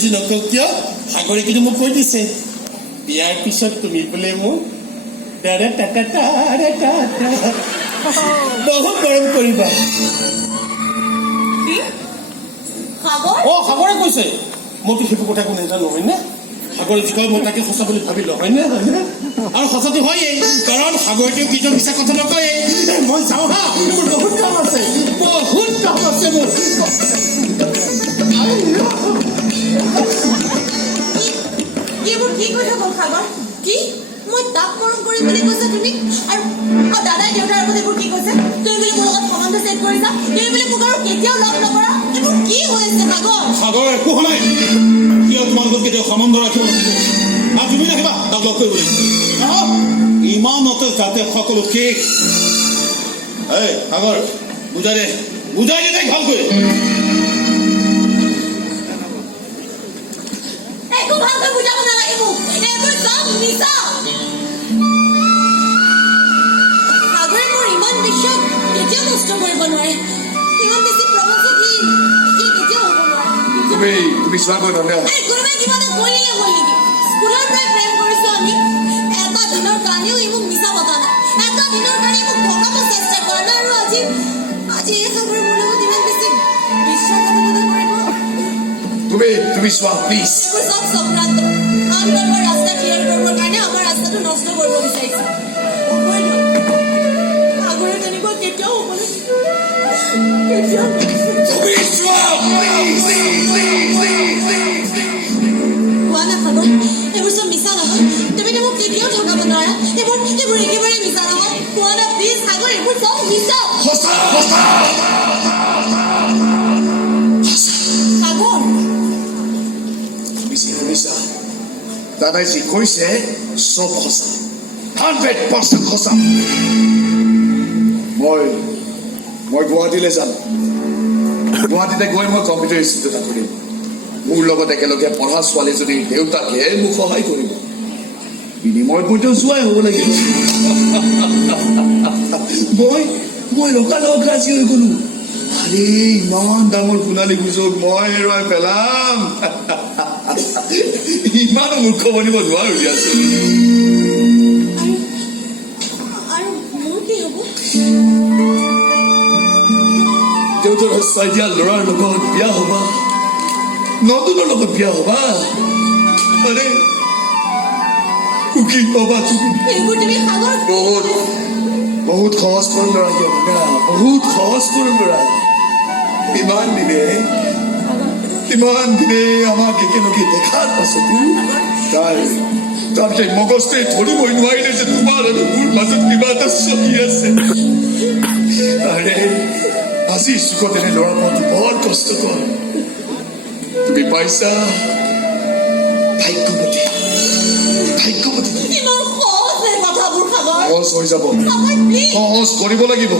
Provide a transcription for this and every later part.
যি নকওঁ কিয় সাগৰে কিন্তু মোক কৈ দিছে বিয়াৰ পিছত তুমি বোলে মোক বহুত মৰম কৰিবা। সাগৰে কৈছে মইতো সেইবোৰ কথা কোনো এটা নহয় নে সাগৰে যি কয় মই তাকে সঁচা বুলি ভাবিলো হয় নে আৰু সঁচাটো হয়েই কাৰণ সাগৰতেও কিছু মিছা কথা নকয়ে। মই যাওঁ হা মোৰ বহুত কাম আছে মোৰ এইবোৰ কি কথা কওঁ সাগৰ কি মই তাক মৰম কৰি বুলি কৈছা তুমি আৰু দাদাই দেউতাৰ আগত এইবোৰ কি কৈছে তুমি বুলি মোৰ লগত সম্বন্ধ ছেট কৰিছা তুমি বুলি মোক আৰু কেতিয়াও লগ নকৰা এইবোৰ কি হৈ আছে সাগৰ একো হোৱা নাই কিয় তোমাৰ লগত কেতিয়াও সম্বন্ধ ৰাখিব আৰু তুমি ৰাখিবা তাক লগ কৰিবলৈ ইমানতে যাতে সকলো ঠিক এই সাগৰ বুজাই দে তাইক ভালকৈ একো ভালকৈ বুজাব নালাগে মোক এইবোৰ চব মিছা সাগৰে মোৰ ইমান বিশ্বাস কেতিয়াও নষ্ট কৰিব নোৱাৰে ইমান বেছি প্ৰবঞ্চক সি কেতিয়াও হ'ব নোৱাৰে তুমি চোৱা গৈ নহ'লে কোনোবাই কিবা এটা কৰিলে হ'ল নেকি স্কুলৰ পৰাই প্ৰেম কৰিছো আমি এটা দিনৰ কাৰণেও ই মোক মিছা বতা নাই এটা দিনৰ কাৰণে মোক ভগাব চেষ্টা কৰা নাই আৰু আজি এই সাগৰে মোৰ লগত ইমান বেছি বিশ্বাসঘাতকতা কৰিব তুমি চোৱা প্লিজ এইবোৰ চব চক্ৰান্ত আমাৰ ৰাস্তা ক্লিয়াৰ কৰিবৰ কাৰণে আমাৰ ৰাস্তাটো নষ্ট কৰিব বিচাৰিছে সাগৰে তেনেকুৱা কেতিয়াও হ'বলৈ কোৱা না সাগৰ এইবোৰ চব মিছা নহয় তুমি মোক কেতিয়াও ঠগাব নোৱাৰা এইবোৰ একেবাৰে মিছা নহয় কোৱা না প্লিজ সাগৰ এইবোৰ চব মিছা সাগৰ দাদাই যি কৈছে চব সঁচা 100% সঁচা মই গুৱাহাটীলৈ যাম গুৱাহাটীতে গৈ মই কম্পিউটাৰ ইনষ্টিটিউট এটা কৰিম মোৰ লগত একেলগে পঢ়া ছোৱালীজনীৰ দেউতাকে মোক সহায় কৰিব বিনিময় পইচাও যোৱাই হ'ব লাগিব মই লগালগ ৰাজি হৈ গলো আৰে ইমান ডাঙৰ সোণালী সুযোগ মই হেৰুৱাই পেলাম ইমানো মূৰ্খ বনিব নোৱাৰো দিয়াচোন দেউতাৰ চাই দিয়া ল'ৰাৰ লগত বিয়া হবা নতুনৰ লগত বিয়া হবা আৰে সুখী হবা তুমি বহুত সহজ কৰি ল'ৰা বহুত সহজ কৰি ল'ৰা ইমান দিনে আমাক একেলগে দেখাৰ পাছতো তাৰ সেই মগজটোৱে ধৰিবই নোৱাৰিলে যে তোমাৰ আৰু মোৰ মাজত কিবা এটা চলি আছে আৰে আজিৰ যুগত এনে ল'ৰা মনটো বৰ কষ্টকৰ তুমি পাইছা ভাগ্যৱতী সহজ হৈ যাব সহজ কৰিব লাগিব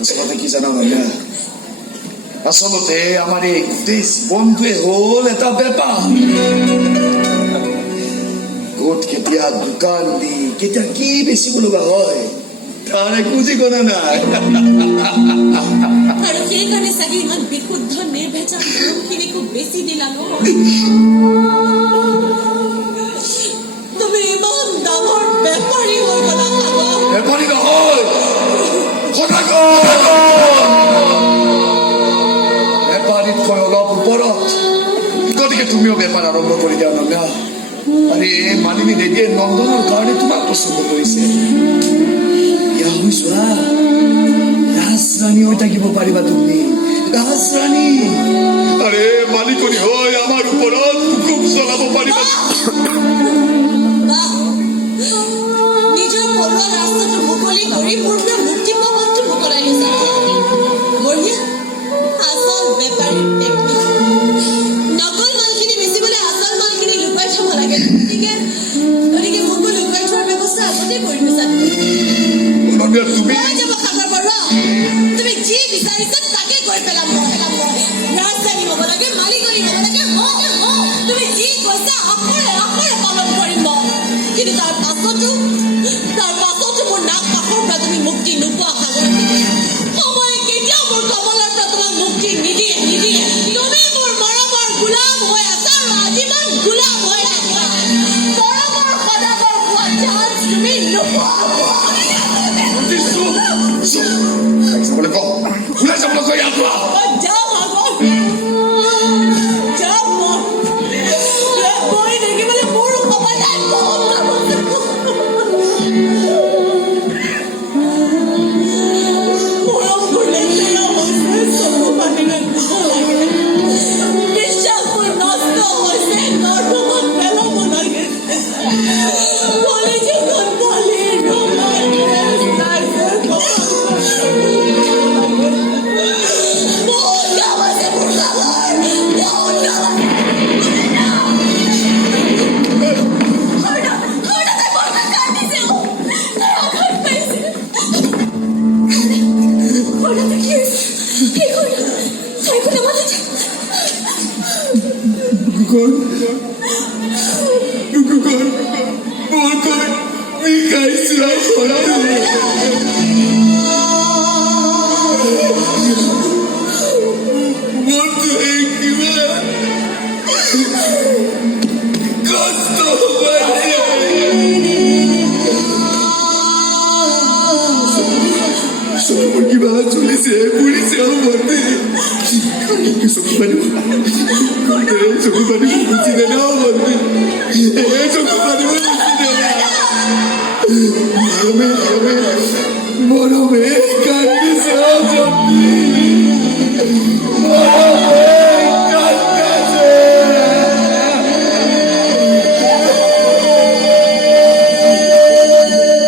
আচলতে কি জানা ভাইয়া আচলতে আমাৰ এই গোটেই জীৱনটোৱে হ'ল এটা বেপাৰ ক'ত কেতিয়া দোকান দি কেতিয়া কি বেচিব লগা হয় তাৰ একো ঠিকনা নাই আৰু সেইকাৰণে চাগে ইমান বিশুদ্ধ নিৰ্ভেজাল মৰমখিনি খুব বেছি দিলা ন তুমি ইমান ডাঙৰ বেপাৰী হৈ গলা বেপাৰী নহয় বেপাৰীতকৈ অলপ ওপৰত গতিকে তুমিও বেপাৰ আৰম্ভ কৰি দিয়া নগা আৰে মালিনী দেৱীয়ে নন্দনৰ কাৰণে তোমাক পচন্দ কৰিছে ৰাজৰাণী হৈ থাকিব পাৰিবা তুমি ৰাজৰাণী আৰে মালিকনী হৈ আমাৰ ওপৰত হুকুম চলাব পাৰিবা নিজৰ ঘৰুৱা ৰাস্তাটো মুকলি কৰি মোৰ পৰা মুক্তি পাবটো মোকলাই লৈছা বঢ়িয়া আচল বেপাৰীৰ টেকনিক নকল মালখিনি বেচিবলৈ আচল মালখিনি লুকাই থব লাগে গতিকে মোকো লুকাই থোৱাৰ ব্যৱস্থা আগতে কৰি থৈছা তুমি তুমি যি বিচাৰিছা তাকে কৰি পেলাম ৰাজধানী হ'ব লাগে মালিকনী হ'ব লাগে তুমি যি কৈছা আখৰে পালন কৰিম কিন্তু তাৰ পাছতো মোৰ নাক কাষৰ পৰা তুমি মুক্তি নোপোৱা সাগৰ সময় কেতিয়াও মোৰ কমলা তাই কথা মনে Gugol. Gugol. Gugol. Mikay siya want to hate you, man. Gusto ba niya? Gusto mo gibahan siya, pulis siya ang mati. Gusto ko ba niyo? Gusto ko ba niyo kung sinanawan? Gusto ko ba niyo kung sinanawan? Marami, marami, marami,